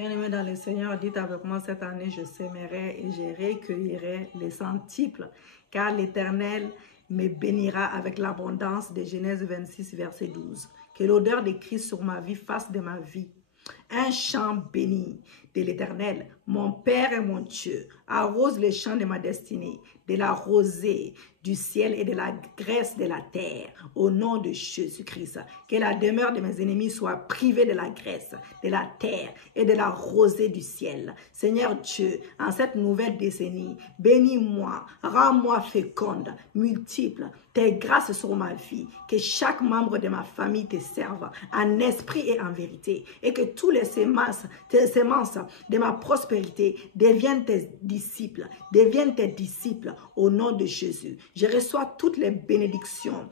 Bien-aimés dans le Seigneur, dites avec moi cette année, je sèmerai et je recueillerai les centiples, car l'Éternel me bénira avec l'abondance de Genèse 26, verset 12. Que l'odeur de Christ sur ma vie fasse de ma vie un chant béni de l'Éternel, mon Père et mon Dieu. Arrose les champs de ma destinée, de la rosée du ciel et de la graisse de la terre, au nom de Jésus-Christ. Que la demeure de mes ennemis soit privée de la graisse, de la terre et de la rosée du ciel. Seigneur Dieu, en cette nouvelle décennie, bénis-moi, rends-moi féconde, multiple, tes grâces sur ma vie, que chaque membre de ma famille te serve en esprit et en vérité, et que tous les semences de ma prospérité deviennent tes disciples, au nom de Jésus. Je reçois toutes les bénédictions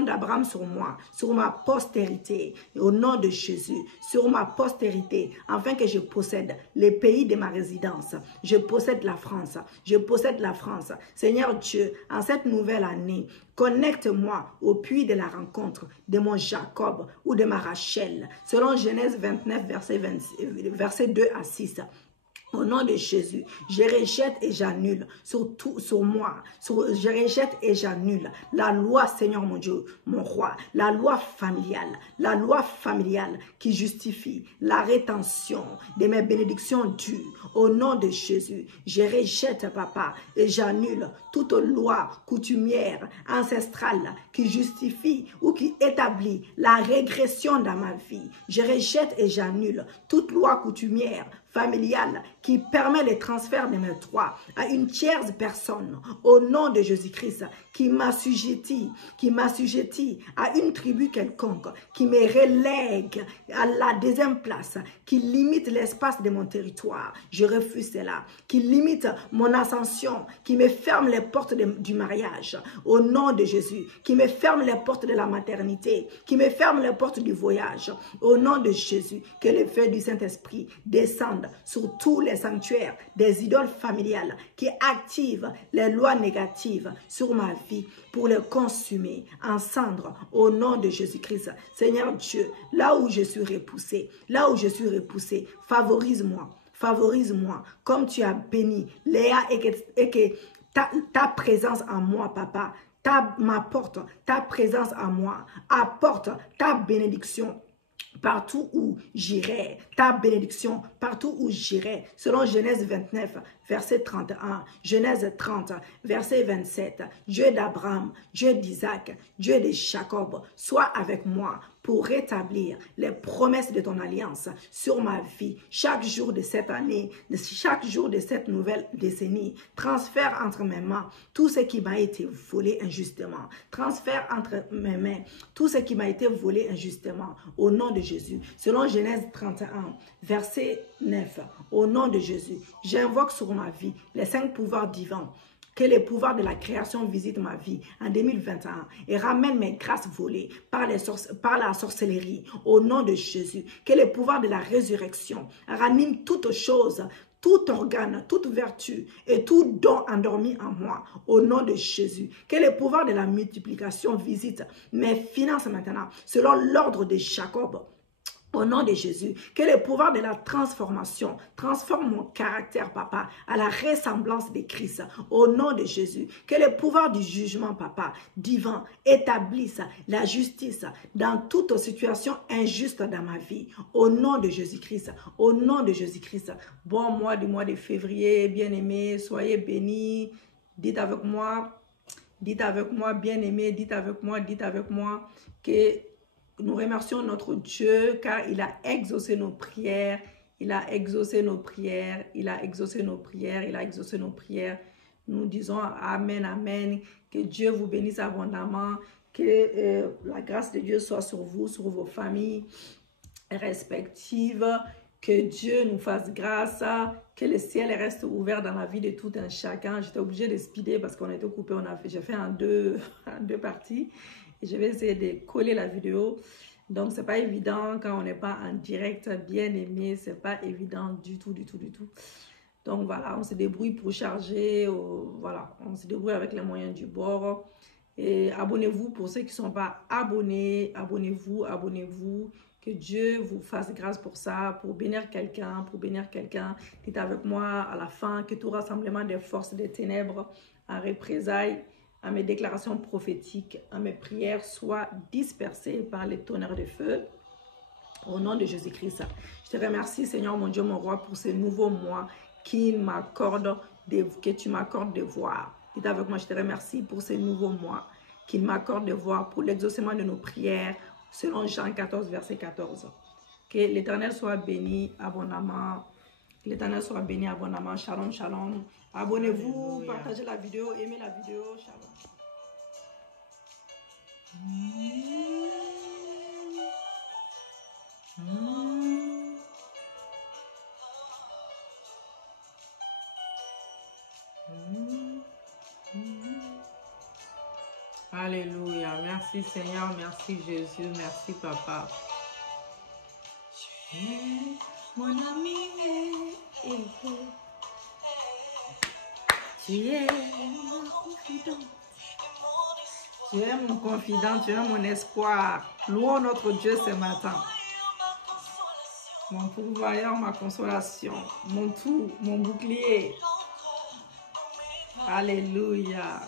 d'Abraham sur moi, sur ma postérité, au nom de Jésus, sur ma postérité, afin que je possède les pays de ma résidence. Je possède la France, Seigneur Dieu, en cette nouvelle année, connecte-moi au puits de la rencontre de mon Jacob ou de ma Rachel, selon Genèse 29, verset 2 à 6. Au nom de Jésus, je rejette et j'annule je rejette et j'annule la loi, Seigneur mon Dieu, mon roi, la loi familiale qui justifie la rétention de mes bénédictions dues. Au nom de Jésus, je rejette, papa, et j'annule toute loi coutumière, ancestrale, qui justifie ou qui établit la régression dans ma vie. Je rejette et j'annule toute loi coutumière, familiale, qui permet le transfert de mes droits à une tierce personne, au nom de Jésus-Christ, qui m'assujettit à une tribu quelconque, qui me relègue à la deuxième place, qui limite l'espace de mon territoire. Je refuse cela, qui limite mon ascension, qui me ferme les portes du mariage, au nom de Jésus, qui me ferme les portes de la maternité, qui me ferme les portes du voyage, au nom de Jésus. Que le feu du Saint-Esprit descende sur tous les sanctuaires des idoles familiales qui activent les lois négatives sur ma vie pour les consumer en cendres, au nom de Jésus-Christ. Seigneur Dieu, là où je suis repoussé, favorise-moi comme tu as béni Léa, et que ta présence en moi, papa, m'apporte ta présence en moi, apporte ta bénédiction partout où j'irai, ta bénédiction partout où j'irai, selon Genèse 29, verset 31, Genèse 30, verset 27, Dieu d'Abraham, Dieu d'Isaac, Dieu de Jacob, sois avec moi pour rétablir les promesses de ton alliance sur ma vie, chaque jour de cette année, chaque jour de cette nouvelle décennie. Transfère entre mes mains tout ce qui m'a été volé injustement. Transfère entre mes mains tout ce qui m'a été volé injustement, au nom de Jésus. Selon Genèse 31, verset 9, au nom de Jésus, j'invoque sur ma vie les 5 pouvoirs divins. Que les pouvoirs de la création visitent ma vie en 2021 et ramènent mes grâces volées par la sorcellerie, au nom de Jésus. Que les pouvoirs de la résurrection raniment toutes choses, tout organe, toute vertu et tout don endormi en moi, au nom de Jésus. Que les pouvoirs de la multiplication visitent mes finances maintenant, selon l'ordre de Jacob, au nom de Jésus. Que le pouvoir de la transformation transforme mon caractère, papa, à la ressemblance de Christ, au nom de Jésus. Que le pouvoir du jugement, papa, divin, établisse la justice dans toute situation injuste dans ma vie, au nom de Jésus-Christ, au nom de Jésus-Christ. Bon mois du mois de février, bien-aimés, soyez bénis. Dites avec moi, bien-aimés, dites avec moi que nous remercions notre Dieu car il a exaucé nos prières, Nous disons Amen, Amen. Que Dieu vous bénisse abondamment, que la grâce de Dieu soit sur vous, sur vos familles respectives, que Dieu nous fasse grâce, que le ciel reste ouvert dans la vie de tout un chacun. J'étais obligée de speeder parce qu'on était coupé, j'ai fait en deux parties. Je vais essayer de coller la vidéo. Donc, c'est pas évident quand on n'est pas en direct, bien aimé. C'est pas évident du tout. Donc, voilà, on se débrouille pour charger. Voilà, on se débrouille avec les moyens du bord. Et abonnez-vous pour ceux qui ne sont pas abonnés. Abonnez-vous. Que Dieu vous fasse grâce pour ça, pour bénir quelqu'un, Dites avec moi à la fin que tout rassemblement des forces des ténèbres en représailles à mes déclarations prophétiques, à mes prières soient dispersées par les tonnerres de feu. Au nom de Jésus-Christ, je te remercie, Seigneur, mon Dieu, mon roi, pour ce nouveau mois que tu m'accordes de voir. Dites avec moi, je te remercie pour ce nouveau mois qu'il m'accorde de voir pour l'exaucement de nos prières, selon Jean 14, verset 14. Que l'Éternel soit béni abondamment. Que l'Éternel soit béni abondamment. Shalom, shalom. Abonnez-vous, partagez la vidéo, aimez la vidéo. Shalom. Alléluia. Merci Seigneur, merci Jésus, merci Papa. Mon ami, tu es mon confident. Tu es mon confident, tu es mon espoir. Louons notre Dieu ce matin. Mon pourvoyeur, ma consolation, mon tout, mon bouclier. Alléluia.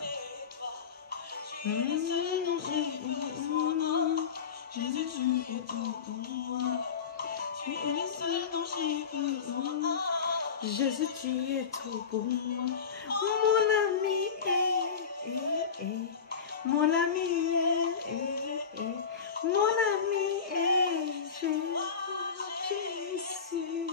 Jésus, tu es tout pour moi. Mon ami, mon ami, mon ami, Jésus.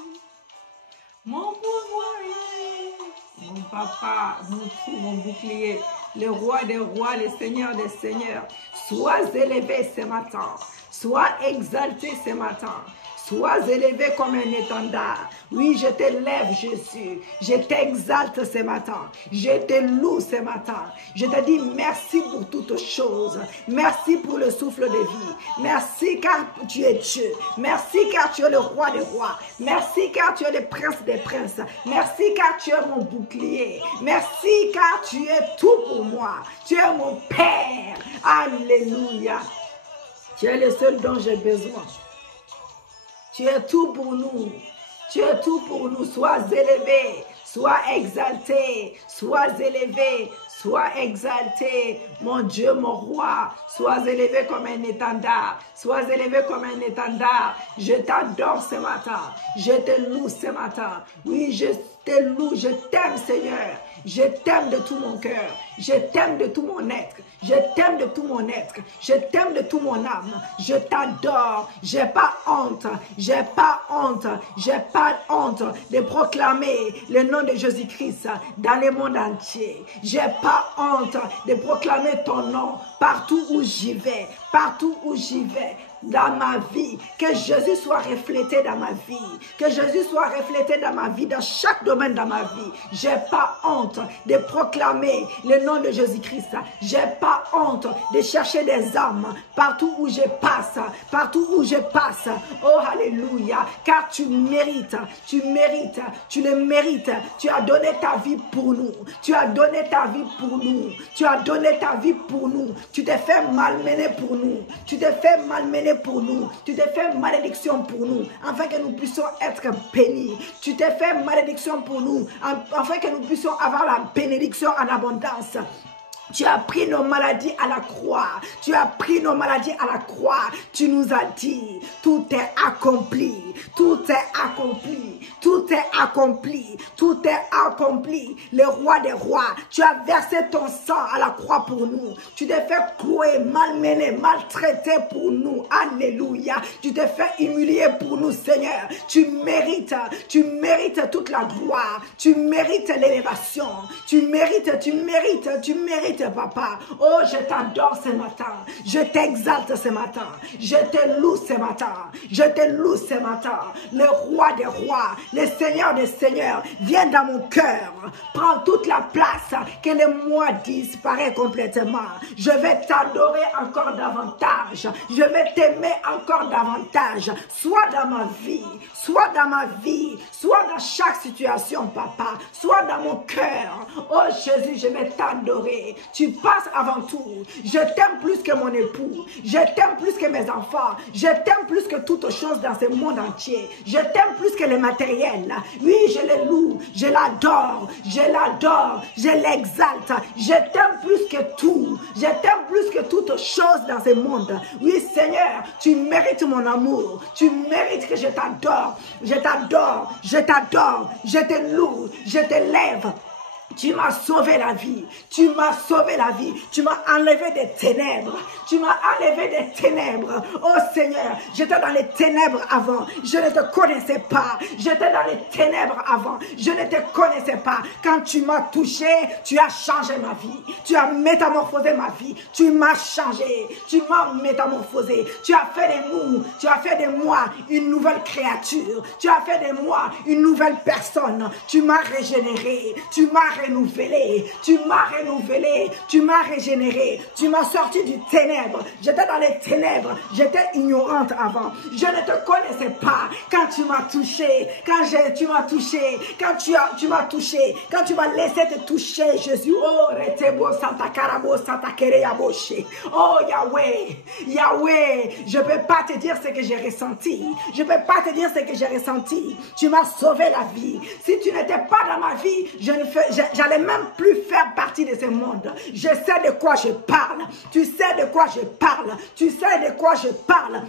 Mon pourvoyeur, mon papa, mon tout, mon bouclier, le roi des rois, le seigneur des seigneurs. Sois élevé ce matin, sois exalté ce matin. Sois élevé comme un étendard. Oui, je t'élève, Jésus. Je t'exalte ce matin. Je te loue ce matin. Je te dis merci pour toutes choses. Merci pour le souffle de vie. Merci car tu es Dieu. Merci car tu es le roi des rois. Merci car tu es le prince des princes. Merci car tu es mon bouclier. Merci car tu es tout pour moi. Tu es mon Père. Alléluia. Tu es le seul dont j'ai besoin. Tu es tout pour nous. Tu es tout pour nous. Sois élevé, sois exalté, sois élevé, sois exalté. Mon Dieu, mon roi, sois élevé comme un étendard. Sois élevé comme un étendard. Je t'adore ce matin. Je te loue ce matin. Oui, je te loue. Je t'aime, Seigneur. Je t'aime de tout mon cœur. Je t'aime de tout mon être. Je t'aime de tout mon être. Je t'aime de tout mon âme. Je t'adore. J'ai pas honte. J'ai pas honte. J'ai pas honte de proclamer le nom de Jésus-Christ dans le monde entier. J'ai pas honte de proclamer ton nom partout où j'y vais. Partout où j'y vais. Dans ma vie, que Jésus soit reflété dans ma vie, que Jésus soit reflété dans ma vie, dans chaque domaine de ma vie. J'ai pas honte de proclamer le nom de Jésus-Christ. J'ai pas honte de chercher des âmes partout où je passe, partout où je passe. Oh alléluia, car tu mérites, tu mérites, tu le mérites. Tu as donné ta vie pour nous, tu as donné ta vie pour nous, tu as donné ta vie pour nous. Tu t'es fait malmener pour nous, tu t'es fait malmener pour nous, tu t'es fait malédiction pour nous, afin que nous puissions être bénis. Tu t'es fait malédiction pour nous, afin que nous puissions avoir la bénédiction en abondance. Tu as pris nos maladies à la croix. Tu as pris nos maladies à la croix. Tu nous as dit, tout est accompli. Tout est accompli. Tout est accompli. Tout est accompli. Le roi des rois, tu as versé ton sang à la croix pour nous. Tu t'es fait clouer, malmener, maltraiter pour nous. Alléluia. Tu t'es fait humilier pour nous, Seigneur. Tu mérites toute la gloire. Tu mérites l'élévation. Tu mérites, Papa. Oh, je t'adore ce matin. Je t'exalte ce matin. Je te loue ce matin. Je te loue ce matin. Le roi des rois, le seigneur des seigneurs, viens dans mon cœur. Prends toute la place que le moi disparaît complètement. Je vais t'adorer encore davantage. Je vais t'aimer encore davantage. Sois dans ma vie. Sois dans ma vie. Sois dans chaque situation, Papa. Sois dans mon cœur. Oh, Jésus, je vais t'adorer. Tu passes avant tout. Je t'aime plus que mon époux. Je t'aime plus que mes enfants. Je t'aime plus que toute chose dans ce monde entier. Je t'aime plus que le matériel. Oui, je le loue. Je l'adore. Je l'adore. Je l'exalte. Je t'aime plus que tout. Je t'aime plus que toute chose dans ce monde. Oui, Seigneur, tu mérites mon amour. Tu mérites que je t'adore. Je t'adore. Je t'adore. Je te loue. Je t'élève. Tu m'as sauvé la vie. Tu m'as sauvé la vie. Tu m'as enlevé des ténèbres. Tu m'as enlevé des ténèbres. Oh Seigneur, j'étais dans les ténèbres avant. Je ne te connaissais pas. J'étais dans les ténèbres avant. Je ne te connaissais pas. Quand tu m'as touché, tu as changé ma vie. Tu as métamorphosé ma vie. Tu m'as changé. Tu m'as métamorphosé. Tu as fait de nous. Tu as fait de moi une nouvelle créature. Tu as fait de moi une nouvelle personne. Tu m'as régénéré. Tu m'as renouvelé, tu m'as renouvelé, tu m'as régénéré, tu m'as sorti du ténèbre. J'étais dans les ténèbres, j'étais ignorante avant. Je ne te connaissais pas. Quand tu m'as touché, tu m'as touché, quand tu m'as touché, quand tu m'as laissé te toucher, Jésus. Oh, retebo santa karabo santa kereyaboshe. Oh Yahweh, Yahweh, je ne peux pas te dire ce que j'ai ressenti. Je ne peux pas te dire ce que j'ai ressenti. Tu m'as sauvé la vie. Si tu n'étais pas dans ma vie, j'allais même plus faire partie de ce monde. Je sais de quoi je parle. Tu sais de quoi je parle. Tu sais de quoi je parle.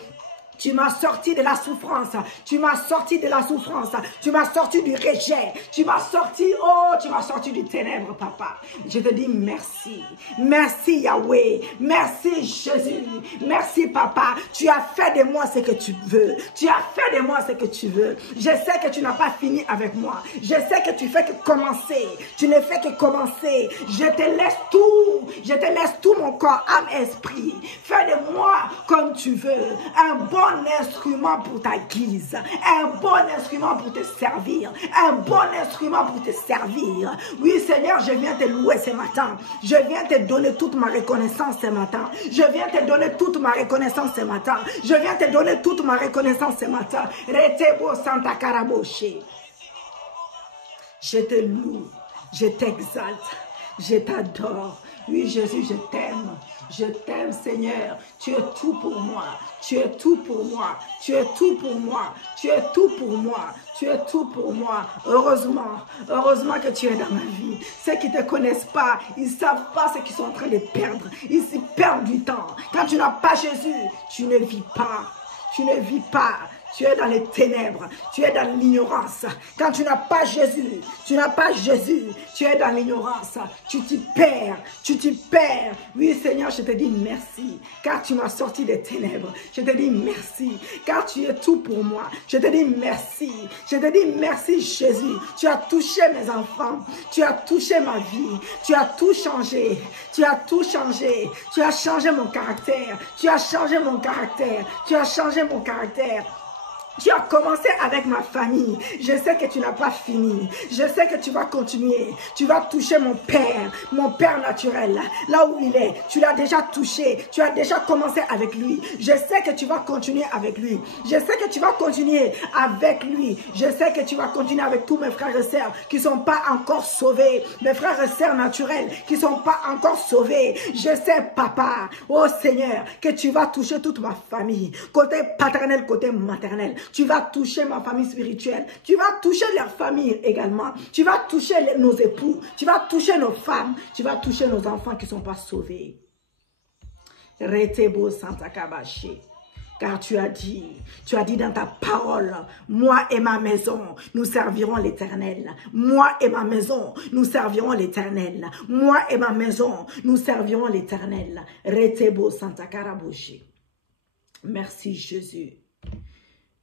Tu m'as sorti de la souffrance. Tu m'as sorti de la souffrance. Tu m'as sorti du rejet. Tu m'as sorti, oh, tu m'as sorti du ténèbre, papa. Je te dis merci. Merci, Yahweh. Merci, Jésus. Merci, papa. Tu as fait de moi ce que tu veux. Tu as fait de moi ce que tu veux. Je sais que tu n'as pas fini avec moi. Je sais que tu fais que commencer. Tu ne fais que commencer. Je te laisse tout. Je te laisse tout mon corps, âme, esprit. Fais de moi comme tu veux. Un bon instrument pour ta guise, un bon instrument pour te servir, un bon instrument pour te servir. Oui, Seigneur, je viens te louer ce matin. Je viens te donner toute ma reconnaissance ce matin. Je viens te donner toute ma reconnaissance ce matin. Je viens te donner toute ma reconnaissance ce matin. Retebo Santa Karaboshe. Je te loue, je t'exalte, je t'adore. Oui, Jésus, je t'aime. Je t'aime, Seigneur. Tu es tout pour moi. Tu es tout pour moi. Tu es tout pour moi. Tu es tout pour moi. Tu es tout pour moi. Heureusement, heureusement que tu es dans ma vie. Ceux qui ne te connaissent pas, ils ne savent pas ce qu'ils sont en train de perdre. Ils se perdent du temps. Quand tu n'as pas Jésus, tu ne vis pas. Tu ne vis pas. Tu es dans les ténèbres, tu es dans l'ignorance. Quand tu n'as pas Jésus, tu n'as pas Jésus, tu es dans l'ignorance. Tu t'y perds, tu t'y perds. Oui, Seigneur, je te dis merci, car tu m'as sorti des ténèbres. Je te dis merci, car tu es tout pour moi. Je te dis merci, je te dis merci, Jésus. Tu as touché mes enfants, tu as touché ma vie, tu as tout changé, tu as tout changé. Tu as changé mon caractère, tu as changé mon caractère, tu as changé mon caractère. Tu as commencé avec ma famille. Je sais que tu n'as pas fini. Je sais que tu vas continuer. Tu vas toucher mon père naturel. Là où il est, tu l'as déjà touché. Tu as déjà commencé avec lui. Je sais que tu vas continuer avec lui. Je sais que tu vas continuer avec lui. Je sais que tu vas continuer avec tous mes frères et sœurs qui ne sont pas encore sauvés. Mes frères et sœurs naturels qui ne sont pas encore sauvés. Je sais, papa, oh Seigneur, que tu vas toucher toute ma famille. Côté paternel, côté maternel. Tu vas toucher ma famille spirituelle. Tu vas toucher leur famille également. Tu vas toucher nos époux. Tu vas toucher nos femmes. Tu vas toucher nos enfants qui ne sont pas sauvés. Retebo Santa Kabashi. Car tu as dit dans ta parole, moi et ma maison, nous servirons l'Éternel. Moi et ma maison, nous servirons l'Éternel. Moi et ma maison, nous servirons l'Éternel. Retebo Santa Karaboshi. Merci Jésus.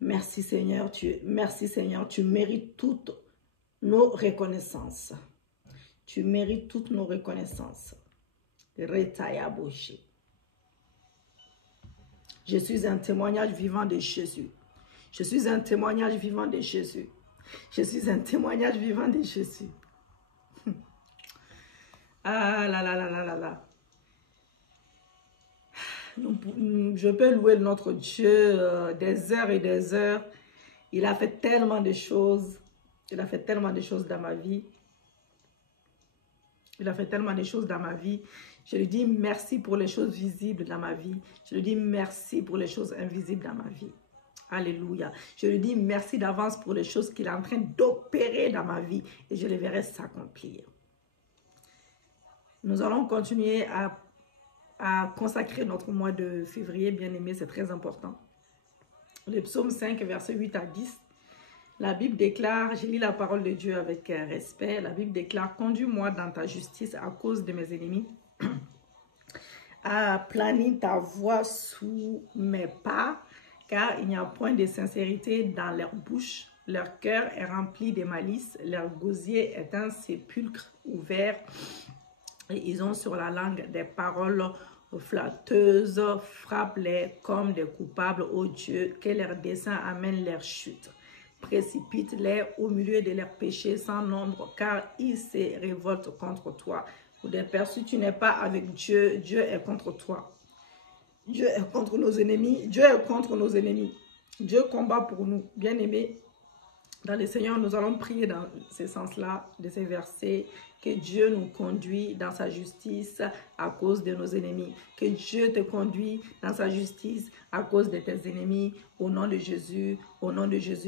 Merci Seigneur, tu mérites toutes nos reconnaissances. Tu mérites toutes nos reconnaissances. Retayaboshi. Je suis un témoignage vivant de Jésus. Je suis un témoignage vivant de Jésus. Je suis un témoignage vivant de Jésus. Ah là là là là là là. Je peux louer notre Dieu des heures et des heures. Il a fait tellement de choses. Il a fait tellement de choses dans ma vie. Il a fait tellement de choses dans ma vie. Je lui dis merci pour les choses visibles dans ma vie. Je lui dis merci pour les choses invisibles dans ma vie. Alléluia. Je lui dis merci d'avance pour les choses qu'il est en train d'opérer dans ma vie et je les verrai s'accomplir. Nous allons continuer à consacrer notre mois de février, bien-aimé, c'est très important. Le psaume 5, versets 8 à 10. La Bible déclare, je lis la parole de Dieu avec respect, la Bible déclare, conduis-moi dans ta justice à cause de mes ennemis. Aplanis ta voix sous mes pas, car il n'y a point de sincérité dans leur bouche. Leur cœur est rempli de malice, leur gosier est un sépulcre ouvert. Et ils ont sur la langue des paroles flatteuses, frappe-les comme des coupables, ô Dieu, que leurs desseins amènent leur chute. Précipite-les au milieu de leurs péchés sans nombre, car ils se révoltent contre toi. Pour des personnes, tu n'es pas avec Dieu, Dieu est contre toi. Dieu est contre nos ennemis, Dieu est contre nos ennemis. Dieu combat pour nous, bien-aimés. Dans le Seigneur, nous allons prier dans ce sens-là, de ces versets, que Dieu nous conduit dans sa justice à cause de nos ennemis. Que Dieu te conduit dans sa justice à cause de tes ennemis, au nom de Jésus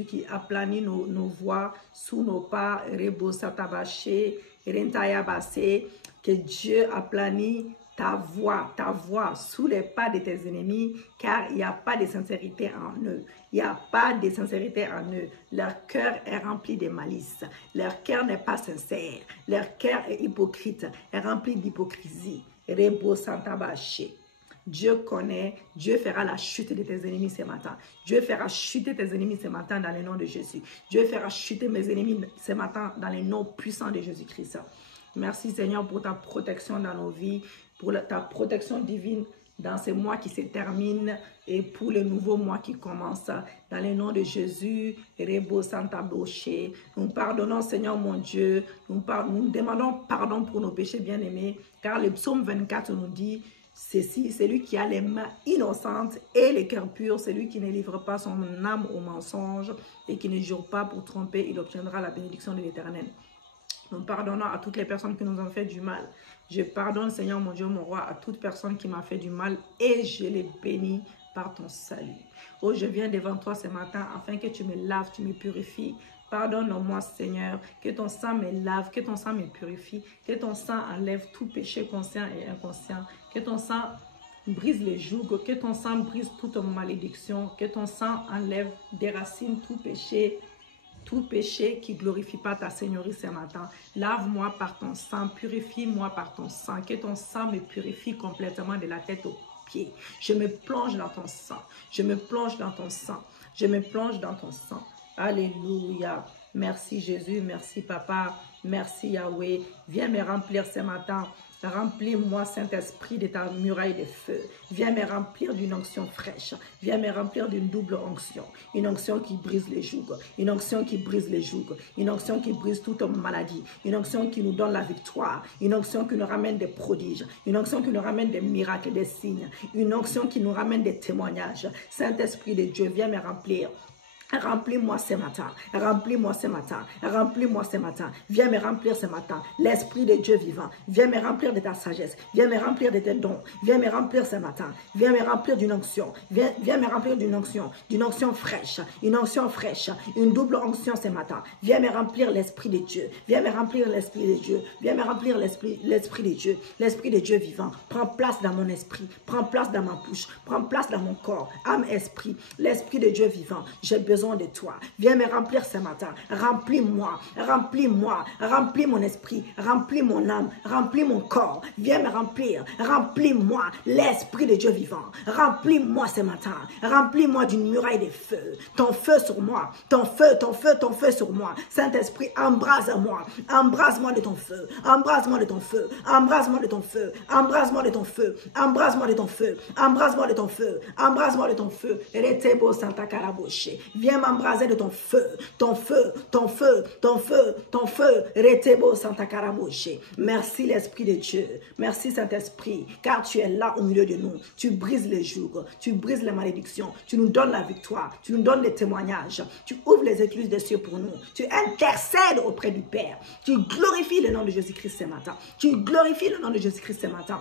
qui aplanit nos voies sous nos pas, que Dieu aplanit ta voix sous les pas de tes ennemis, car il n'y a pas de sincérité en eux. Il n'y a pas de sincérité en eux. Leur cœur est rempli de malice. Leur cœur n'est pas sincère. Leur cœur est hypocrite, est rempli d'hypocrisie. Dieu connaît, Dieu fera la chute de tes ennemis ce matin. Dieu fera chuter tes ennemis ce matin dans le nom de Jésus. Dieu fera chuter mes ennemis ce matin dans le nom puissant de Jésus-Christ. Merci Seigneur pour ta protection dans nos vies, pour ta protection divine dans ces mois qui se terminent et pour le nouveau mois qui commence. Dans le nom de Jésus, nous pardonnons Seigneur mon Dieu, nous demandons pardon pour nos péchés bien-aimés, car le psaume 24 nous dit ceci, celui qui a les mains innocentes et les cœurs purs, celui qui ne livre pas son âme au mensonge et qui ne jure pas pour tromper, il obtiendra la bénédiction de l'Éternel. Nous pardonnons à toutes les personnes qui nous ont fait du mal. Je pardonne, Seigneur mon Dieu, mon roi, à toute personne qui m'a fait du mal et je les bénis par ton salut. Oh, je viens devant toi ce matin afin que tu me laves, tu me purifies. Pardonne-moi, Seigneur, que ton sang me lave, que ton sang me purifie, que ton sang enlève tout péché conscient et inconscient, que ton sang brise les jougs, que ton sang brise toute malédiction, que ton sang enlève, déracine tout péché qui ne glorifie pas ta Seigneurie ce matin. Lave-moi par ton sang, purifie-moi par ton sang, que ton sang me purifie complètement de la tête aux pieds. Je me plonge dans ton sang, je me plonge dans ton sang, je me plonge dans ton sang. Alléluia. Merci Jésus, merci Papa, merci Yahweh. Viens me remplir ce matin. Remplis-moi, Saint-Esprit, de ta muraille de feu. Viens me remplir d'une onction fraîche. Viens me remplir d'une double onction. Une onction qui brise les jougs. Une onction qui brise les jougs. Une onction qui brise toute maladie. Une onction qui nous donne la victoire. Une onction qui nous ramène des prodiges. Une onction qui nous ramène des miracles et des signes. Une onction qui nous ramène des témoignages. Saint-Esprit de Dieu, viens me remplir. Remplis-moi ce matin, remplis-moi ce matin, remplis-moi ce matin. Viens me remplir ce matin, l'Esprit de Dieu vivant. Viens me remplir de ta sagesse, viens me remplir de tes dons. Viens me remplir ce matin, viens me remplir d'une onction. Viens me remplir d'une onction fraîche, une double onction ce matin. Viens me remplir l'Esprit de Dieu, viens me remplir l'Esprit de Dieu, viens me remplir l'Esprit de Dieu, l'Esprit de Dieu vivant. Prends place dans mon esprit, prends place dans ma bouche, prends place dans mon corps, âme, esprit, l'Esprit de Dieu vivant. J'ai besoin de toi. Viens me remplir ce matin. Remplis-moi, remplis-moi, remplis mon esprit, remplis mon âme, remplis mon corps. Viens me remplir, remplis-moi, l'Esprit de Dieu vivant. Remplis-moi ce matin. Remplis-moi d'une muraille de feu. Ton feu sur moi. Ton feu, ton feu, ton feu sur moi. Saint-Esprit, embrase-moi. Embrase-moi de ton feu. Embrase-moi de ton feu. Embrase-moi de ton feu. Embrase-moi de ton feu. Embrase-moi de ton feu. Embrase-moi de ton feu. Embrase-moi de ton feu. Retebo Santa Caraboche. Viens Viens m'embraser de ton feu, ton feu, ton feu, ton feu, ton feu. Retebo Santa Caraboche. Merci l'Esprit de Dieu. Merci Saint-Esprit, car tu es là au milieu de nous. Tu brises les jougs, tu brises les malédictions, tu nous donnes la victoire, tu nous donnes les témoignages, tu ouvres les écluses des cieux pour nous, tu intercèdes auprès du Père, tu glorifies le nom de Jésus-Christ ce matin, tu glorifies le nom de Jésus-Christ ce matin.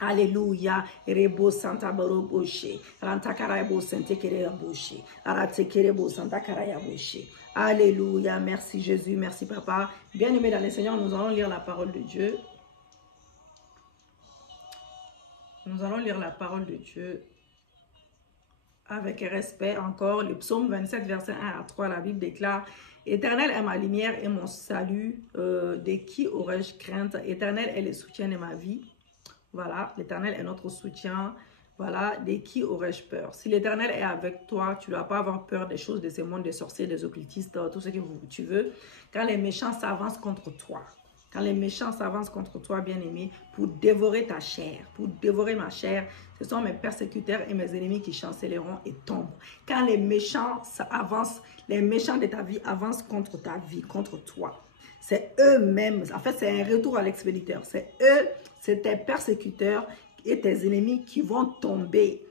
Alléluia. Rebo Santa Baroboshe. Rantakarabo Sante Kereboshe. Aratekerebo Santa Karayaboshe. Alléluia. Merci Jésus. Merci Papa. Bien-aimés dans le Seigneur, nous allons lire la parole de Dieu. Nous allons lire la parole de Dieu avec respect encore. Le psaume 27, verset 1 à 3, la Bible déclare: Éternel est ma lumière et mon salut. De qui aurais-je crainte? Éternel est le soutien de ma vie. Voilà, l'Éternel est notre soutien. Voilà, de qui aurais-je peur? Si l'Éternel est avec toi, tu ne dois pas avoir peur des choses de ce monde, des sorciers, des occultistes, tout ce que tu veux. Quand les méchants s'avancent contre toi, quand les méchants s'avancent contre toi, bien-aimé, pour dévorer ta chair, pour dévorer ma chair, ce sont mes persécuteurs et mes ennemis qui chancelleront et tombent. Quand les méchants avancent, les méchants de ta vie avancent contre ta vie, contre toi. C'est eux-mêmes, en fait c'est un retour à l'expéditeur. C'est eux, c'est tes persécuteurs et tes ennemis qui vont tomber,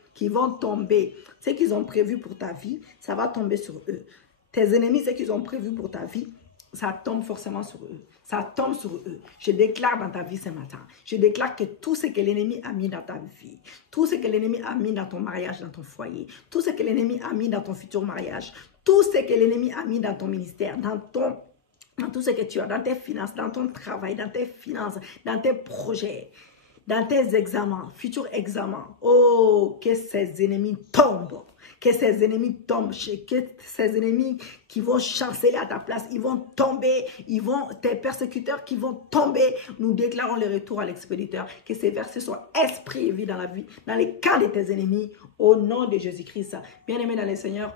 Ce qu'ils ont prévu pour ta vie, ça va tomber sur eux. Tes ennemis, ce qu'ils ont prévu pour ta vie, ça tombe forcément sur eux. Ça tombe sur eux. Je déclare dans ta vie ce matin, je déclare que tout ce que l'ennemi a mis dans ta vie, tout ce que l'ennemi a mis dans ton mariage, dans ton foyer, tout ce que l'ennemi a mis dans ton futur mariage, tout ce que l'ennemi a mis dans ton ministère, dans tout ce que tu as, dans tes finances, dans ton travail, dans tes finances, dans tes projets, dans tes examens, futurs examens. Oh, que ces ennemis tombent. Que ces ennemis tombent. Que ces ennemis qui vont chanceler à ta place, ils vont tomber. Tes persécuteurs qui vont tomber. Nous déclarons le retour à l'expéditeur. Que ces versets soient esprit et vie dans la vie, dans les cas de tes ennemis. Au nom de Jésus-Christ. Bien-aimés dans le Seigneur,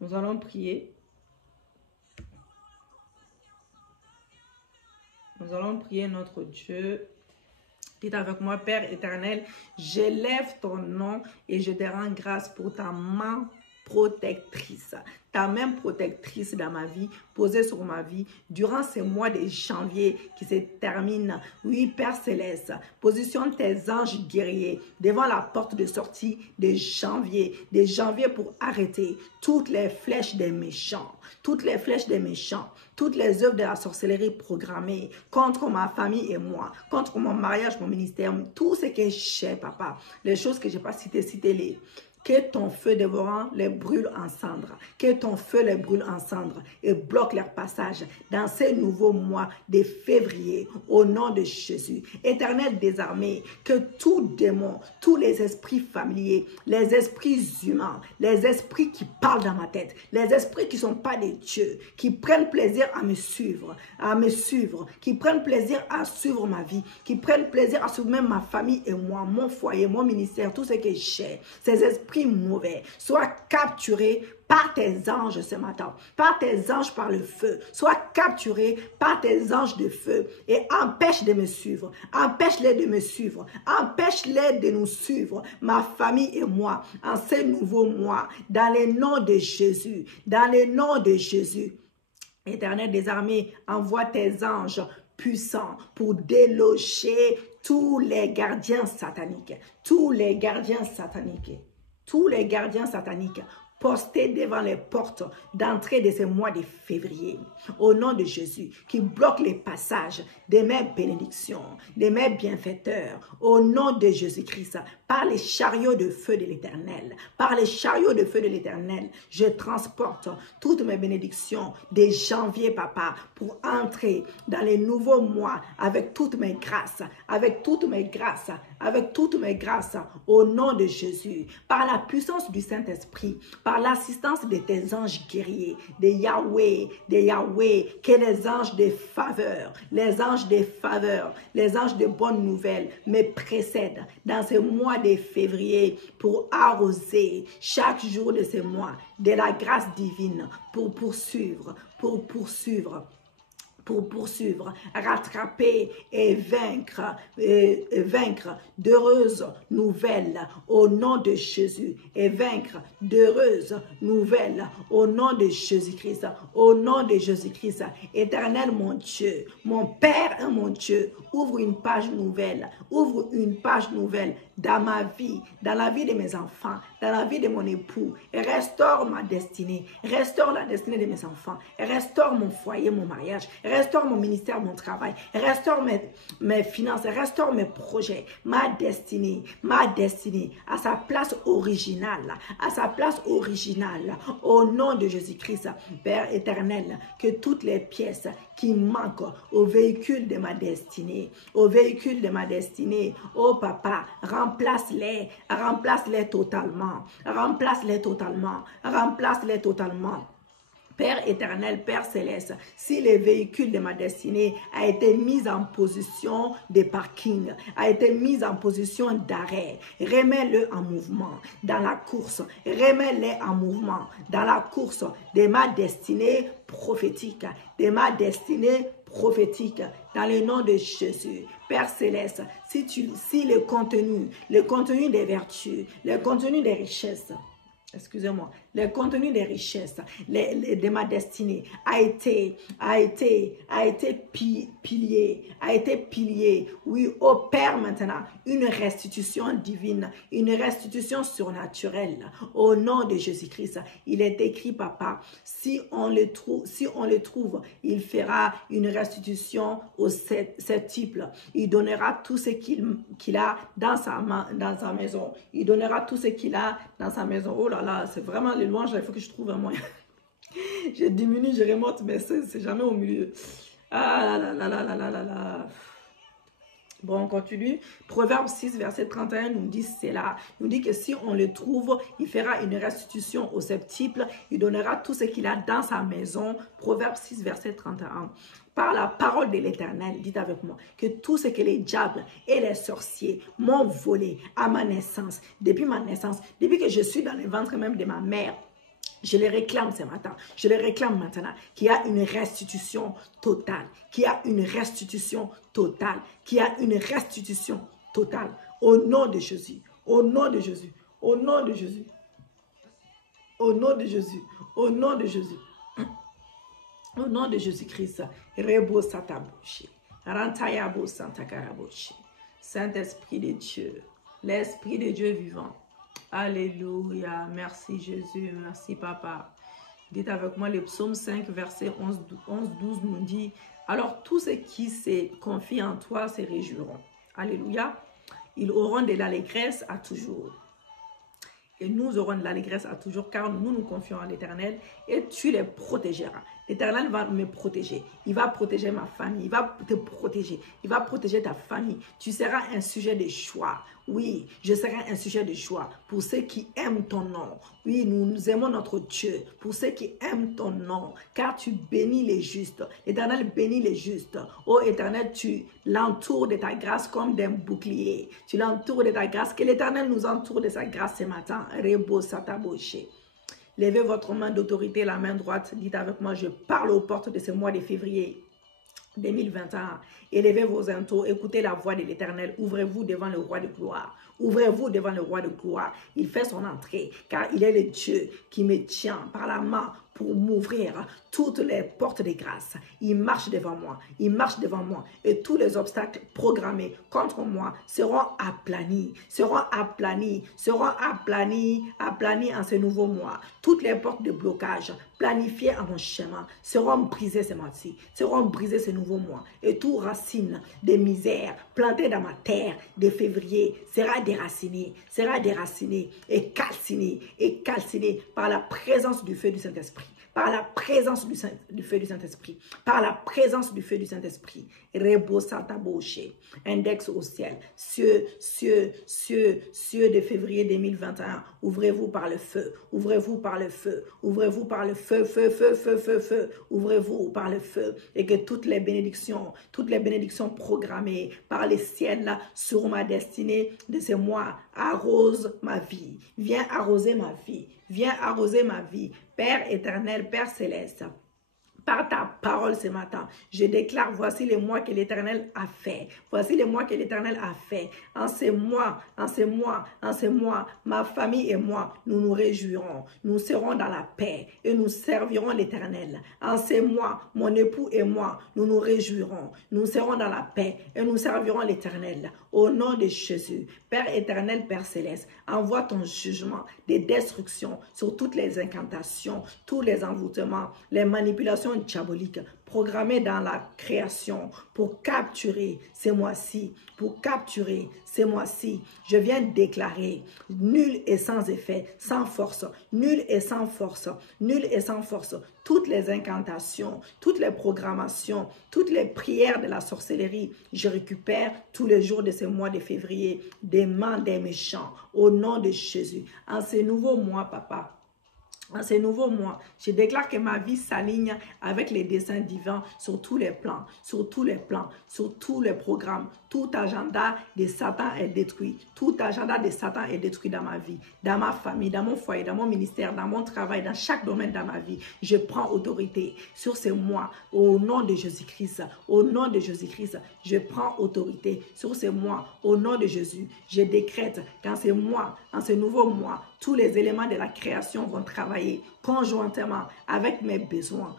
nous allons prier. Nous allons prier notre Dieu. Dites avec moi: Père éternel, j'élève ton nom et je te rends grâce pour ta main protectrice. Ta main protectrice dans ma vie, posée sur ma vie, durant ces mois de janvier qui se terminent. Oui, Père Céleste, positionne tes anges guerriers devant la porte de sortie de janvier pour arrêter toutes les flèches des méchants, toutes les œuvres de la sorcellerie programmées contre ma famille et moi, contre mon mariage, mon ministère, tout ce que j'ai, Papa, les choses que je n'ai pas citées, citez-les. Que ton feu dévorant les brûle en cendres. Que ton feu les brûle en cendres et bloque leur passage dans ces nouveaux mois de février. Au nom de Jésus. Éternel des armées, que tout démon, tous les esprits familiers, les esprits humains, les esprits qui parlent dans ma tête, les esprits qui ne sont pas des dieux, qui prennent plaisir à me suivre, qui prennent plaisir à suivre ma vie, qui prennent plaisir à suivre même ma famille et moi, mon foyer, mon ministère, tout ce que j'ai. Ces esprits mauvais soient capturés par tes anges ce matin, par tes anges par le feu, soient capturés par tes anges de feu et empêche de me suivre, empêche-les de me suivre, empêche-les de nous suivre, ma famille et moi, en ces nouveaux mois, dans le nom de Jésus, dans le nom de Jésus. Éternel des armées, envoie tes anges puissants pour déloger tous les gardiens sataniques, tous les gardiens sataniques postés devant les portes d'entrée de ce mois de février, au nom de Jésus, qui bloquent les passages de mes bénédictions, de mes bienfaiteurs, au nom de Jésus-Christ, par les chariots de feu de l'Éternel, par les chariots de feu de l'Éternel, je transporte toutes mes bénédictions de janvier, Papa, pour entrer dans les nouveaux mois avec toutes mes grâces, au nom de Jésus, par la puissance du Saint-Esprit, par l'assistance de tes anges guerriers, de Yahweh, que les anges de faveur, les anges de bonnes nouvelles me précèdent dans ce mois de février pour arroser chaque jour de ce mois de la grâce divine pour poursuivre pour poursuivre, rattraper et vaincre d'heureuses nouvelles au nom de Jésus, et vaincre d'heureuses nouvelles au nom de Jésus-Christ, au nom de Jésus-Christ. Éternel mon Dieu, mon Père et mon Dieu, ouvre une page nouvelle dans ma vie, dans la vie de mes enfants, dans la vie de mon époux, et restaure ma destinée, restaure la destinée de mes enfants, et restaure mon foyer, mon mariage, restaure mon ministère, mon travail, restaure mes finances, restaure mes projets, ma destinée, à sa place originale, au nom de Jésus-Christ. Père éternel, que toutes les pièces qui manquent au véhicule de ma destinée, oh papa, remplace-les totalement. Père éternel, Père céleste, si le véhicule de ma destinée a été mis en position de parking, a été mis en position d'arrêt, remets-le en mouvement dans la course, de ma destinée prophétique, dans le nom de Jésus. Père céleste, si le contenu des vertus, le contenu des richesses, excusez-moi, le contenu des richesses de ma destinée a été pilier. Oui, au Père maintenant, une restitution divine, une restitution surnaturelle au nom de Jésus-Christ. Il est écrit, papa, si on le trouve, il fera une restitution au septuple. Il donnera tout ce qu'il a dans sa maison. Il donnera tout ce qu'il a dans sa maison. Oh là là, c'est vraiment les louanges, il faut que je trouve un moyen. Je diminue, je remonte, mais c'est jamais au milieu. Ah là là là là là là là. Bon, on continue. Proverbe 6, verset 31 nous dit cela. Nous dit que si on le trouve, il fera une restitution au septuple. Il donnera tout ce qu'il a dans sa maison. Proverbe 6, verset 31. Par la parole de l'Éternel, dites avec moi, que tout ce que les diables et les sorciers m'ont volé à ma naissance, depuis que je suis dans le ventre même de ma mère, je les réclame ce matin, je les réclame maintenant, qu'il y a une restitution totale, au nom de Jésus, au nom de Jésus, au nom de Jésus, au nom de Jésus, au nom de Jésus. Au nom de Jésus-Christ, Rebo Sataboshi, Rantayabo Santakaraboshi, Saint-Esprit de Dieu, l'Esprit de Dieu vivant. Alléluia, merci Jésus, merci Papa. Dites avec moi le psaume 5, verset 11-12 nous dit, alors tous ceux qui se confient en toi se réjouiront. Alléluia, ils auront de l'allégresse à toujours. Et nous aurons de l'allégresse à toujours car nous nous confions en l'Éternel et tu les protégeras. L'Éternel va me protéger. Il va protéger ma famille. Il va te protéger. Il va protéger ta famille. Tu seras un sujet de joie. Oui, je serai un sujet de joie pour ceux qui aiment ton nom. Oui, nous aimons notre Dieu pour ceux qui aiment ton nom. Car tu bénis les justes. L'Éternel bénit les justes. Ô Éternel, tu l'entoures de ta grâce comme d'un bouclier. Tu l'entoures de ta grâce. Que l'Éternel nous entoure de sa grâce ce matin. Rebo Sataboche. Levez votre main d'autorité, la main droite. Dites avec moi, je parle aux portes de ce mois de février 2021. Élevez vos intos, écoutez la voix de l'Éternel. Ouvrez-vous devant le roi de gloire. Ouvrez-vous devant le roi de gloire. Il fait son entrée, car il est le Dieu qui me tient par la main pour m'ouvrir toutes les portes de grâce. Il marche devant moi. Et tous les obstacles programmés contre moi seront aplanis en ce nouveau mois. Toutes les portes de blocage planifiées à mon chemin seront brisées ce mois-ci, seront brisées ce nouveau mois. Et toute racine de misère plantée dans ma terre de février sera déracinée et calcinée par la présence du feu du Saint-Esprit. Par la présence du feu du Saint-Esprit. Rebo Santaboche. Index au ciel. Cieux de février 2021. Ouvrez-vous par le feu. Ouvrez-vous par le feu. Ouvrez-vous par le feu. Feu. Ouvrez-vous par le feu. Et que toutes les bénédictions programmées par les ciels sur ma destinée de ce mois arrosent ma vie. Viens arroser ma vie. Père éternel, Père céleste, par ta parole ce matin. Je déclare, voici les mois que l'Éternel a fait. Voici les mois que l'Éternel a fait. En ces mois, ma famille et moi, nous nous réjouirons. Nous serons dans la paix et nous servirons l'Éternel. En ces mois, mon époux et moi, nous nous réjouirons. Nous serons dans la paix et nous servirons l'Éternel. Au nom de Jésus, Père éternel, Père céleste, envoie ton jugement, des destructions sur toutes les incantations, tous les envoûtements, les manipulations diaboliques programmées dans la création pour capturer ces mois-ci, Je viens déclarer nul et sans effet, sans force, nul et sans force, toutes les incantations, toutes les programmations, toutes les prières de la sorcellerie, je récupère tous les jours de ce mois de février des mains des méchants au nom de Jésus. En ce nouveau mois, papa, en ce nouveau mois, je déclare que ma vie s'aligne avec les desseins divins sur tous les plans, sur tous les programmes. Tout agenda de Satan est détruit. Tout agenda de Satan est détruit dans ma vie, dans ma famille, dans mon foyer, dans mon ministère, dans mon travail, dans chaque domaine de ma vie. Je prends autorité sur ce mois au nom de Jésus-Christ. Au nom de Jésus-Christ, je prends autorité sur ce mois au nom de Jésus. Je décrète qu'en ce mois, en ce nouveau mois, tous les éléments de la création vont travailler conjointement avec mes besoins,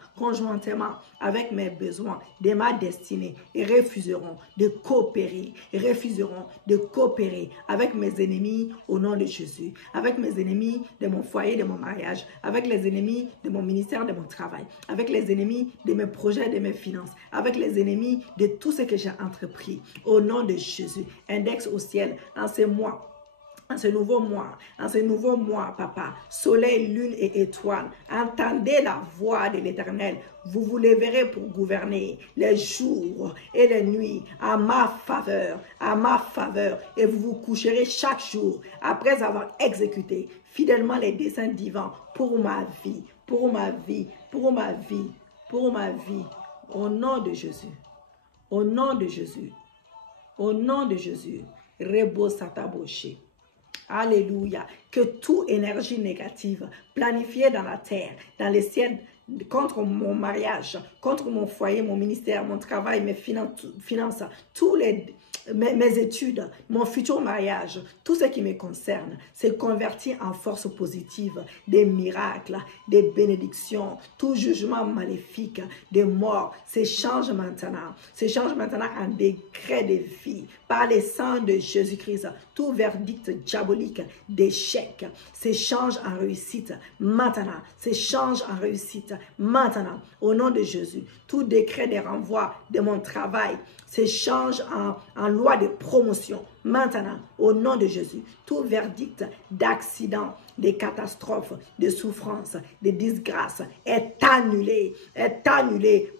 de ma destinée et refuseront de coopérer avec mes ennemis au nom de Jésus, avec mes ennemis de mon foyer, de mon mariage, avec les ennemis de mon ministère, de mon travail, avec les ennemis de mes projets, de mes finances, avec les ennemis de tout ce que j'ai entrepris au nom de Jésus. Index au ciel en ce mois. En ce nouveau mois, papa, soleil, lune et étoiles, entendez la voix de l'Éternel. Vous vous lèverez pour gouverner les jours et les nuits à ma faveur, et vous vous coucherez chaque jour après avoir exécuté fidèlement les desseins divins pour ma vie. Au nom de Jésus, Rebo Sataboché. Alléluia. Que toute énergie négative planifiée dans la terre, dans les ciels, contre mon mariage, contre mon foyer, mon ministère, mon travail, mes finances, mes études, mon futur mariage, tout ce qui me concerne, s'est converti en force positive, des miracles, des bénédictions, tout jugement maléfique, de mort, s'échange maintenant en décret de vie, par les sangs de Jésus-Christ, tout verdict diabolique d'échec s'échange en réussite maintenant, au nom de Jésus, tout décret de renvoi de mon travail s'échange en loi de promotion maintenant, au nom de Jésus, tout verdict d'accident, de catastrophes, de souffrances, de disgrâces est annulé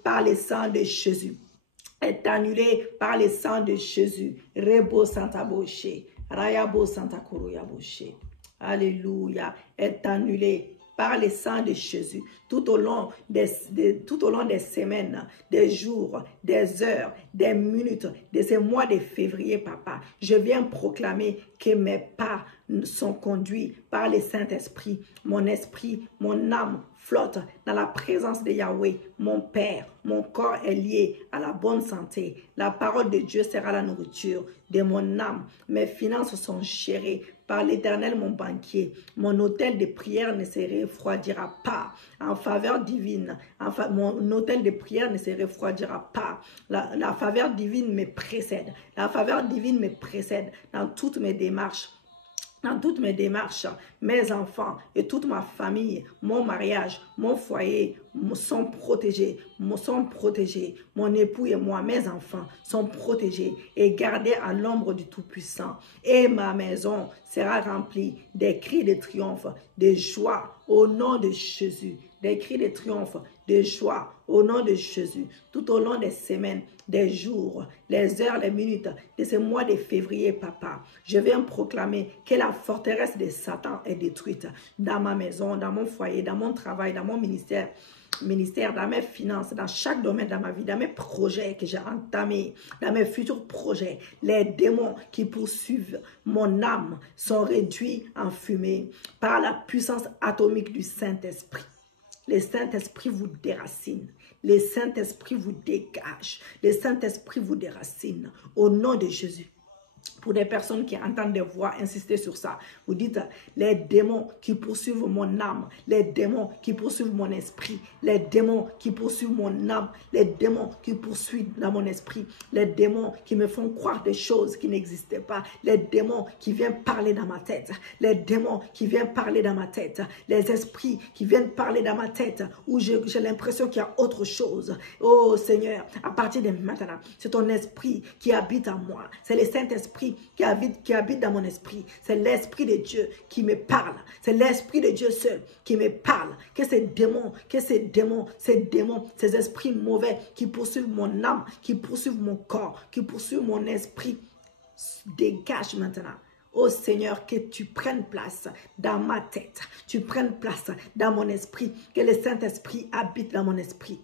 par les sangs de Jésus. Rebo Santa Boché, Rayabo Santa Koroya Boché. Alléluia. Est annulé par les sangs de Jésus tout au long des semaines, des jours, des heures, des minutes de ce mois de février, papa. Je viens proclamer que mes pas sont conduits par le Saint-Esprit. Mon esprit, mon âme flotte dans la présence de Yahweh, mon Père. Mon corps est lié à la bonne santé. La parole de Dieu sera la nourriture de mon âme. Mes finances sont gérées par l'Éternel, mon banquier. Mon autel de prière ne se refroidira pas en faveur divine. Mon autel de prière ne se refroidira pas. La faveur divine me précède. Dans toutes mes démarches. Mes enfants et toute ma famille, mon mariage, mon foyer sont protégés. Mon époux et moi, mes enfants, sont protégés et gardés à l'ombre du Tout-Puissant. Et ma maison sera remplie des cris de triomphe, de joie au nom de Jésus. Des cris de triomphe, de joie au nom de Jésus, tout au long des semaines, des jours, les heures, les minutes de ce mois de février, papa. Je viens proclamer que la forteresse de Satan est détruite dans ma maison, dans mon foyer, dans mon travail, dans mon ministère, dans mes finances, dans chaque domaine de ma vie, dans mes projets que j'ai entamés, dans mes futurs projets. Les démons qui poursuivent mon âme sont réduits en fumée par la puissance atomique du Saint-Esprit. Le Saint-Esprit vous déracine. Le Saint-Esprit vous dégage. Le Saint-Esprit vous déracine. Au nom de Jésus. Pour des personnes qui entendent des voix insister sur ça, vous dites les démons qui poursuivent mon âme, les démons qui poursuivent mon esprit, les démons qui poursuivent mon âme, les démons qui poursuivent dans mon esprit, les démons qui me font croire des choses qui n'existaient pas, les démons qui viennent parler dans ma tête, les démons qui viennent parler dans ma tête, les esprits qui viennent parler dans ma tête où j'ai l'impression qu'il y a autre chose. Oh Seigneur, à partir de maintenant, c'est ton esprit qui habite en moi, c'est le Saint-Esprit qui habite dans mon esprit. C'est l'Esprit de Dieu qui me parle. C'est l'Esprit de Dieu seul qui me parle. Que ces démons, ces esprits mauvais qui poursuivent mon âme, qui poursuivent mon corps, qui poursuivent mon esprit, dégage maintenant. Oh Seigneur, que tu prennes place dans ma tête. Tu prennes place dans mon esprit. Que le Saint-Esprit habite dans mon esprit.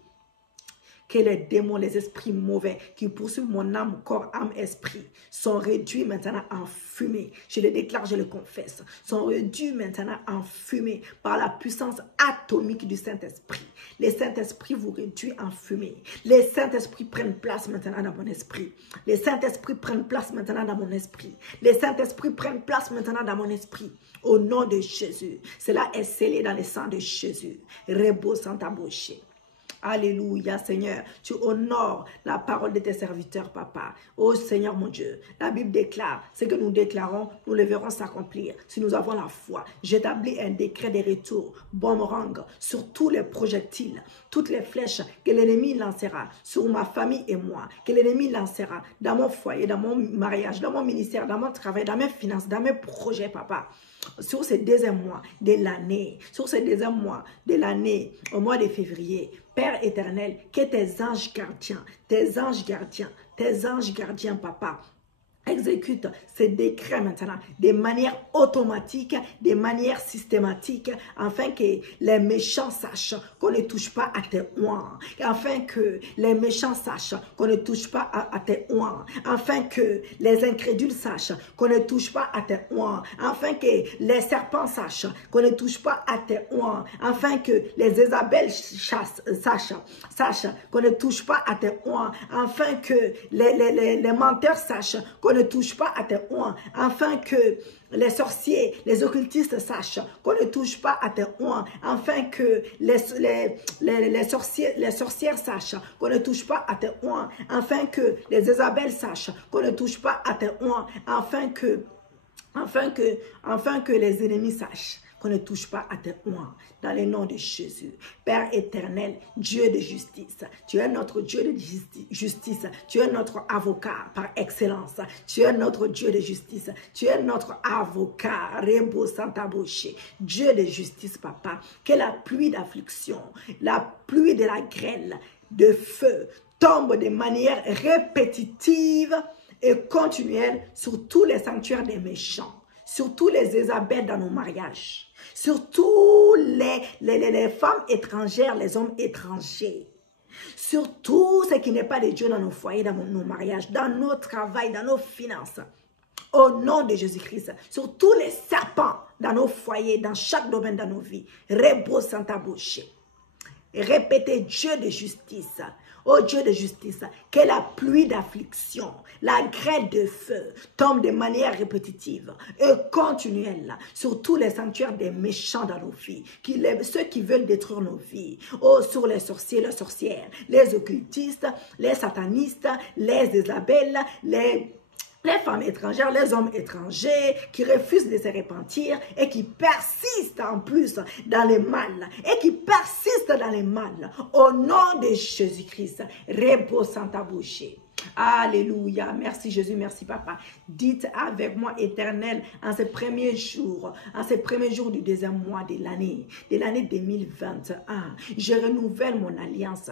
Que les démons, les esprits mauvais qui poursuivent mon âme, corps, âme, esprit sont réduits maintenant en fumée. Je le déclare, je le confesse. Sont réduits maintenant en fumée par la puissance atomique du Saint-Esprit. Le Saint-Esprit vous réduit en fumée. Les Saint-Esprit prennent place maintenant dans mon esprit. Les Saint-Esprit prennent place maintenant dans mon esprit. Les Saint-Esprit prennent place maintenant dans mon esprit. Au nom de Jésus. Cela est scellé dans le sang de Jésus. Rebo Santa Boche. Alléluia, Seigneur. Tu honores la parole de tes serviteurs, Papa. Oh Seigneur, mon Dieu. La Bible déclare, ce que nous déclarons, nous le verrons s'accomplir. Si nous avons la foi, j'établis un décret de retour, boomerang, sur tous les projectiles, toutes les flèches que l'ennemi lancera sur ma famille et moi, que l'ennemi lancera dans mon foyer, dans mon mariage, dans mon ministère, dans mon travail, dans mes finances, dans mes projets, Papa. Sur ces deuxièmes mois de l'année, au mois de février, Père éternel, que tes anges gardiens, Papa, exécute ces décrets maintenant de manière automatique, de manière systématique, afin que les méchants sachent qu'on ne touche pas à tes oins, afin que les méchants sachent qu'on ne touche pas à tes oins, afin que les incrédules sachent qu'on ne touche pas à tes oins, afin que les serpents sachent qu'on ne touche pas à tes oins, afin que les Isabelles sachent qu'on ne touche pas à tes oins, afin que les menteurs sachent qu'on ne touche pas à tes oins, afin que les sorciers, les occultistes sachent qu'on ne touche pas à tes oins, afin que les sorcières sachent qu'on ne touche pas à tes oins, afin que les Isabelles sachent qu'on ne touche pas à tes oins, afin que les ennemis sachent qu'on ne touche pas à tes oins, dans le nom de Jésus. Père éternel, Dieu de justice, tu es notre Dieu de justice, tu es notre avocat par excellence, tu es notre Dieu de justice, tu es notre avocat, Rebo Santa Boche, Dieu de justice, Papa, que la pluie d'affliction, la pluie de la grêle, de feu, tombe de manière répétitive et continuelle sur tous les sanctuaires des méchants, sur tous les Isabelles dans nos mariages, sur tous les femmes étrangères, les hommes étrangers, sur tout ce qui n'est pas de Dieu dans nos foyers, dans nos mariages, dans nos travails, dans nos finances. Au nom de Jésus-Christ, sur tous les serpents dans nos foyers, dans chaque domaine de nos vies. Rebo Santa Boche. Répétez Dieu de justice. Oh Dieu de justice, que la pluie d'affliction, la grêle de feu tombe de manière répétitive et continuelle sur tous les sanctuaires des méchants dans nos vies, ceux qui veulent détruire nos vies. Oh, sur les sorciers, les sorcières, les occultistes, les satanistes, les Isabelles, les femmes étrangères, les hommes étrangers qui refusent de se repentir et qui persistent en plus dans le mal. Au nom de Jésus-Christ, Rebo Santa Boche. Alléluia. Merci Jésus, merci Papa. Dites avec moi, Éternel, en ces premiers jours du deuxième mois de l'année 2021, je renouvelle mon alliance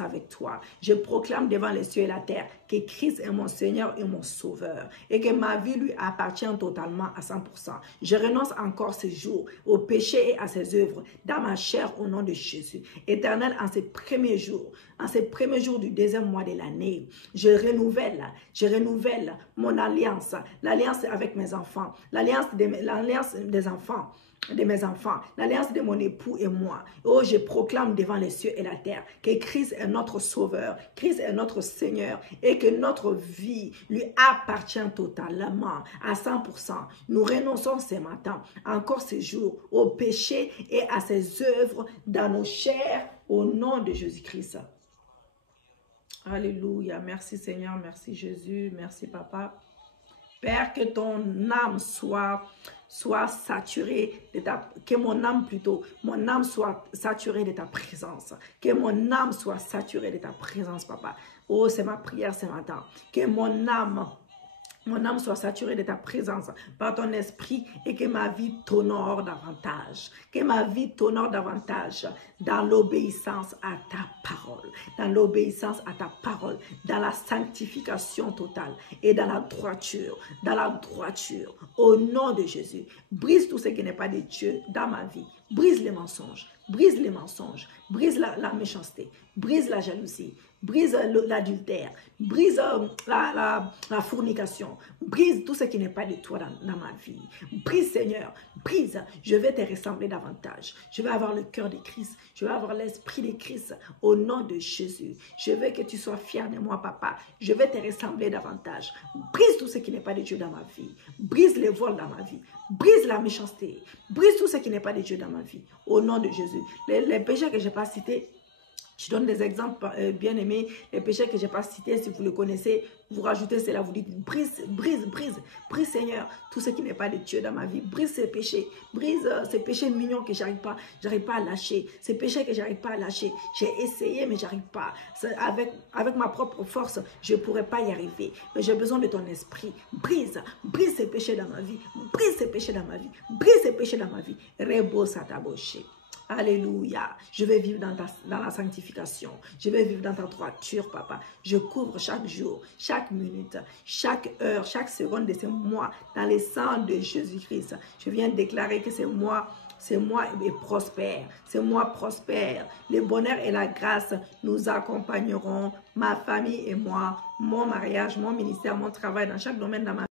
avec toi. Je proclame devant les cieux et la terre que Christ est mon Seigneur et mon Sauveur et que ma vie lui appartient totalement à 100%. Je renonce encore ce jour au péché et à ses œuvres dans ma chair au nom de Jésus. Éternel, en ces premiers jours du deuxième mois de l'année, je renouvelle mon alliance, l'alliance avec mes enfants, l'alliance des enfants, de mes enfants, l'alliance de mon époux et moi. Oh, je proclame devant les cieux et la terre que Christ est notre sauveur, Christ est notre Seigneur et que notre vie lui appartient totalement à 100%. Nous renonçons ce matin, encore ce jour, au péché et à ses œuvres dans nos chairs au nom de Jésus-Christ. Alléluia. Merci Seigneur, merci Jésus, merci Papa. Père, que ton âme soit saturée de que mon âme soit saturée de ta présence. Que mon âme soit saturée de ta présence, Papa. Oh, c'est ma prière ce matin. Que mon âme soit saturée de ta présence par ton esprit et que ma vie t'honore davantage. Que ma vie t'honore davantage dans l'obéissance à ta parole. Dans l'obéissance à ta parole. Dans la sanctification totale et dans la droiture. Dans la droiture. Au nom de Jésus. Brise tout ce qui n'est pas de Dieu dans ma vie. Brise les mensonges. Brise les mensonges. Brise la méchanceté. Brise la jalousie. Brise l'adultère, brise la fornication, brise tout ce qui n'est pas de toi dans ma vie. Brise Seigneur, brise, je vais te ressembler davantage. Je vais avoir le cœur de Christ, je vais avoir l'esprit de Christ au nom de Jésus. Je veux que tu sois fier de moi, Papa. Je vais te ressembler davantage. Brise tout ce qui n'est pas de Dieu dans ma vie. Brise les vols dans ma vie. Brise la méchanceté. Brise tout ce qui n'est pas de Dieu dans ma vie. Au nom de Jésus. Les péchés que je n'ai pas cités, je donne des exemples bien aimés. Les péchés que je n'ai pas cités, si vous le connaissez, vous rajoutez cela, vous dites brise, brise, brise, brise Seigneur, tout ce qui n'est pas de Dieu dans ma vie. Brise ces péchés mignons que j'arrive pas à lâcher. Ces péchés que j'arrive pas à lâcher. J'ai essayé, mais j'arrive pas. Avec ma propre force, je ne pourrais pas y arriver. Mais j'ai besoin de ton esprit. Brise ces péchés dans ma vie. Brise ces péchés dans ma vie. Brise ces péchés dans ma vie. Rebo sataboché. Alléluia. Je vais vivre dans la sanctification. Je vais vivre dans ta droiture, Papa. Je couvre chaque jour, chaque minute, chaque heure, chaque seconde de ce mois dans le sang de Jésus-Christ. Je viens déclarer que ce mois est prospère. Ce mois prospère. Le bonheur et la grâce nous accompagneront, ma famille et moi, mon mariage, mon ministère, mon travail, dans chaque domaine de ma vie.